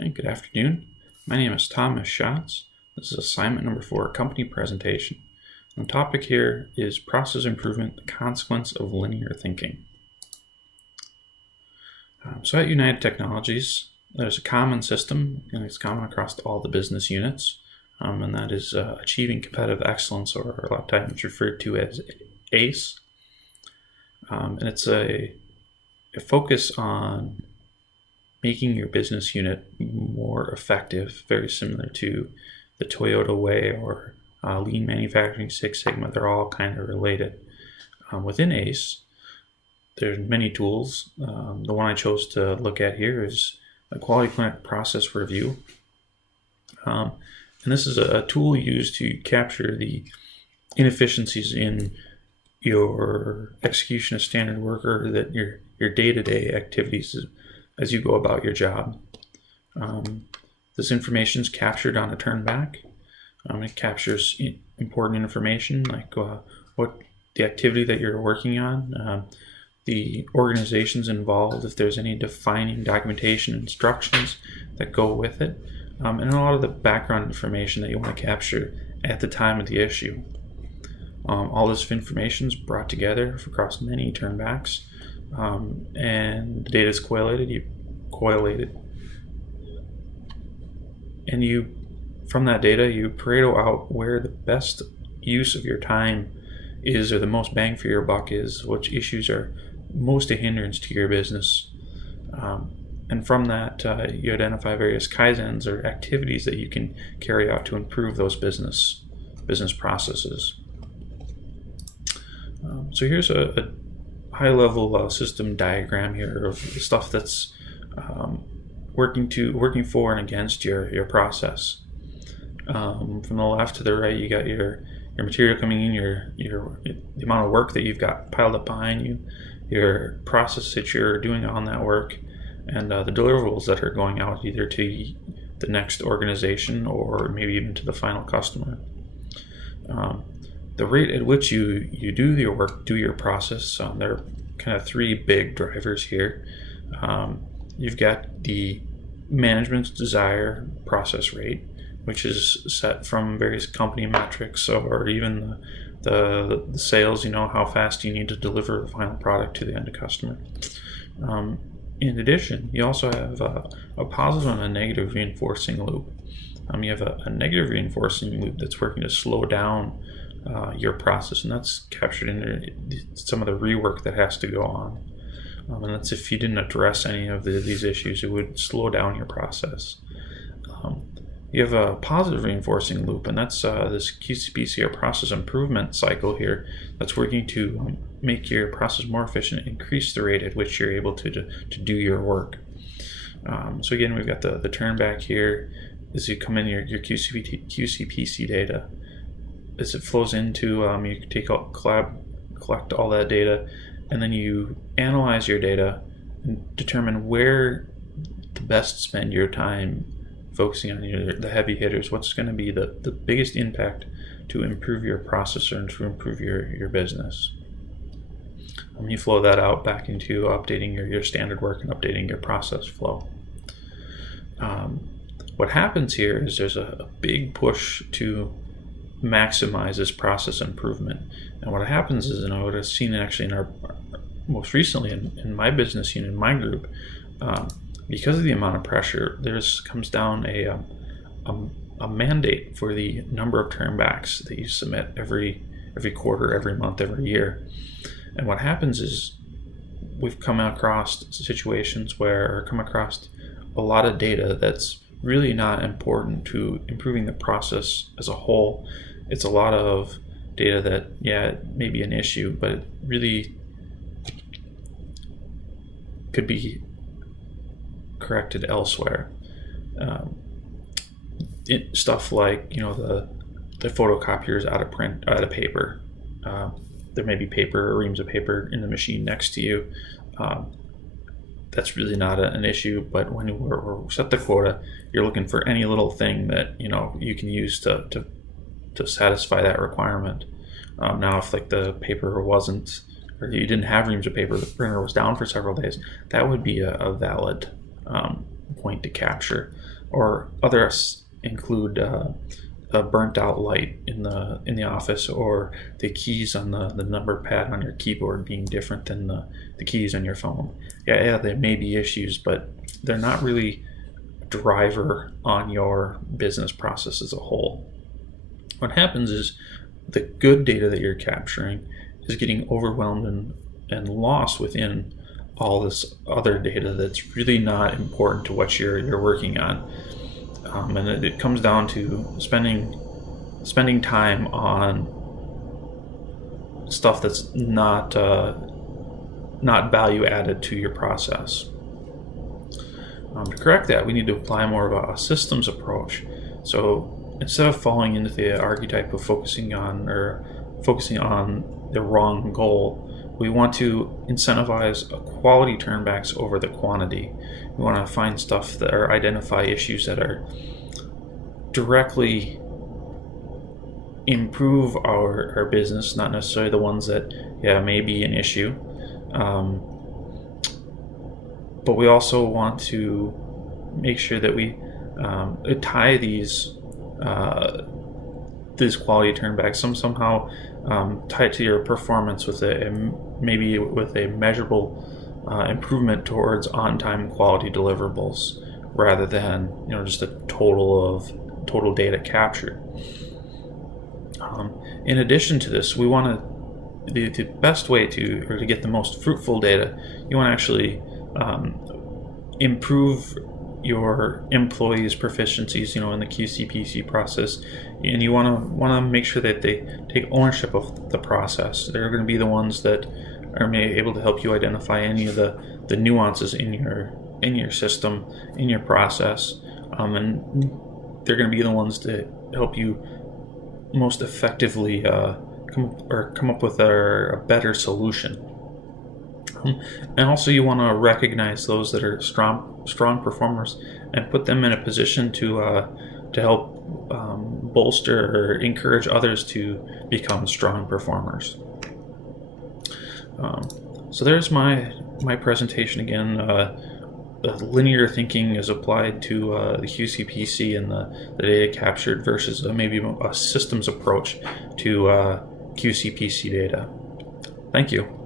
Hey, good afternoon. My name is Thomas Schatz. This is assignment number 4, company presentation. The topic here is process improvement, the consequence of linear thinking. So at United Technologies, there's a common system, and it's common across all the business units, and that is achieving competitive excellence, or a lot of times referred to as ACE. And it's a focus on making your business unit more effective, very similar to the Toyota way or Lean Manufacturing, Six Sigma. They're all kind of related. Within ACE, there's many tools. The one I chose to look at here is a quality plant process review. And this is a tool used to capture the inefficiencies in your execution of standard work, or that your day-to-day activities as you go about your job. This information is captured on a turnback. It captures important information like what the activity that you're working on, the organizations involved, if there's any defining documentation instructions that go with it, and a lot of the background information that you want to capture at the time of the issue. All this information is brought together across many turnbacks, and the data is collated, and you, from that data, you Pareto out where the best use of your time is, or the most bang for your buck is, which issues are most a hindrance to your business. And from that, you identify various kaizens, or activities that you can carry out to improve those business processes. So here's a high-level system diagram here of the stuff that's working for and against your process. From the left to the right, you got your material coming in, the amount of work that you've got piled up behind you, your process that you're doing on that work, and the deliverables that are going out either to the next organization or maybe even to the final customer. The rate at which you do your work, do your process, there are kind of three big drivers here. You've got the management's desired process rate, which is set from various company metrics, or even the sales, how fast you need to deliver a final product to the end customer. In addition, you also have a positive and a negative reinforcing loop. You have a negative reinforcing loop that's working to slow down your process, and that's captured in some of the rework that has to go on. And that's if you didn't address any of these issues, it would slow down your process. You have a positive reinforcing loop, and that's this QCPC, or process improvement cycle here, that's working to make your process more efficient, increase the rate at which you're able to do your work. So again, we've got the turn back here as you come in your QCPC data. As it flows into, you collect all that data, and then you analyze your data and determine where to best spend your time focusing on the heavy hitters. What's going to be the biggest impact to improve your process and to improve your business. You flow that out back into updating your standard work and updating your process flow. What happens here is there's a big push to maximize this process improvement. And what happens is, what I've seen actually in our most recently in my business unit, in my group, because of the amount of pressure, comes down a mandate for the number of turnbacks that you submit every quarter, every month, every year. And what happens is we've come across situations where come across a lot of data that's really not important to improving the process as a whole. It's a lot of data that, it may be an issue, but it really could be corrected elsewhere. Stuff like, the photocopiers out of print, out of paper. There may be paper or reams of paper in the machine next to you. That's really not an issue, but when we're set the quota, you're looking for any little thing that you can use to satisfy that requirement. Now, if the paper wasn't, or you didn't have reams of paper, the printer was down for several days, that would be a valid point failing to capture, or others include a burnt out light in the office, or the keys on the number pad on your keyboard being different than the keys on your phone. Yeah, there may be issues, but they're not really a driver on your business process as a whole. What happens is the good data that you're capturing is getting overwhelmed and lost within all this other data that's really not important to what you're working on. And it comes down to spending time on stuff that's not value added to your process. To correct that, we need to apply more of a systems approach. So instead of falling into the archetype of focusing on the wrong goal, we want to incentivize quality turnbacks over the quantity. We want to find stuff that or identify issues that are directly improve our business, not necessarily the ones that may be an issue. But we also want to make sure that we tie these quality turnbacks somehow tie it to your performance with maybe with a measurable improvement towards on-time quality deliverables, rather than just a total data captured. In addition to this, we want the best way to get the most fruitful data. You want to actually improve your employees' proficiencies, in the QCPC process, and you want to make sure that they take ownership of the process. They're going to be the ones that are able to help you identify any of the nuances in your system, in your process, and they're going to be the ones to help you most effectively come up with a better solution. And also, you want to recognize those that are strong performers and put them in a position to help bolster or encourage others to become strong performers. So there's my presentation again. The linear thinking is applied to the QCPC and the data captured versus maybe a systems approach to QCPC data. Thank you.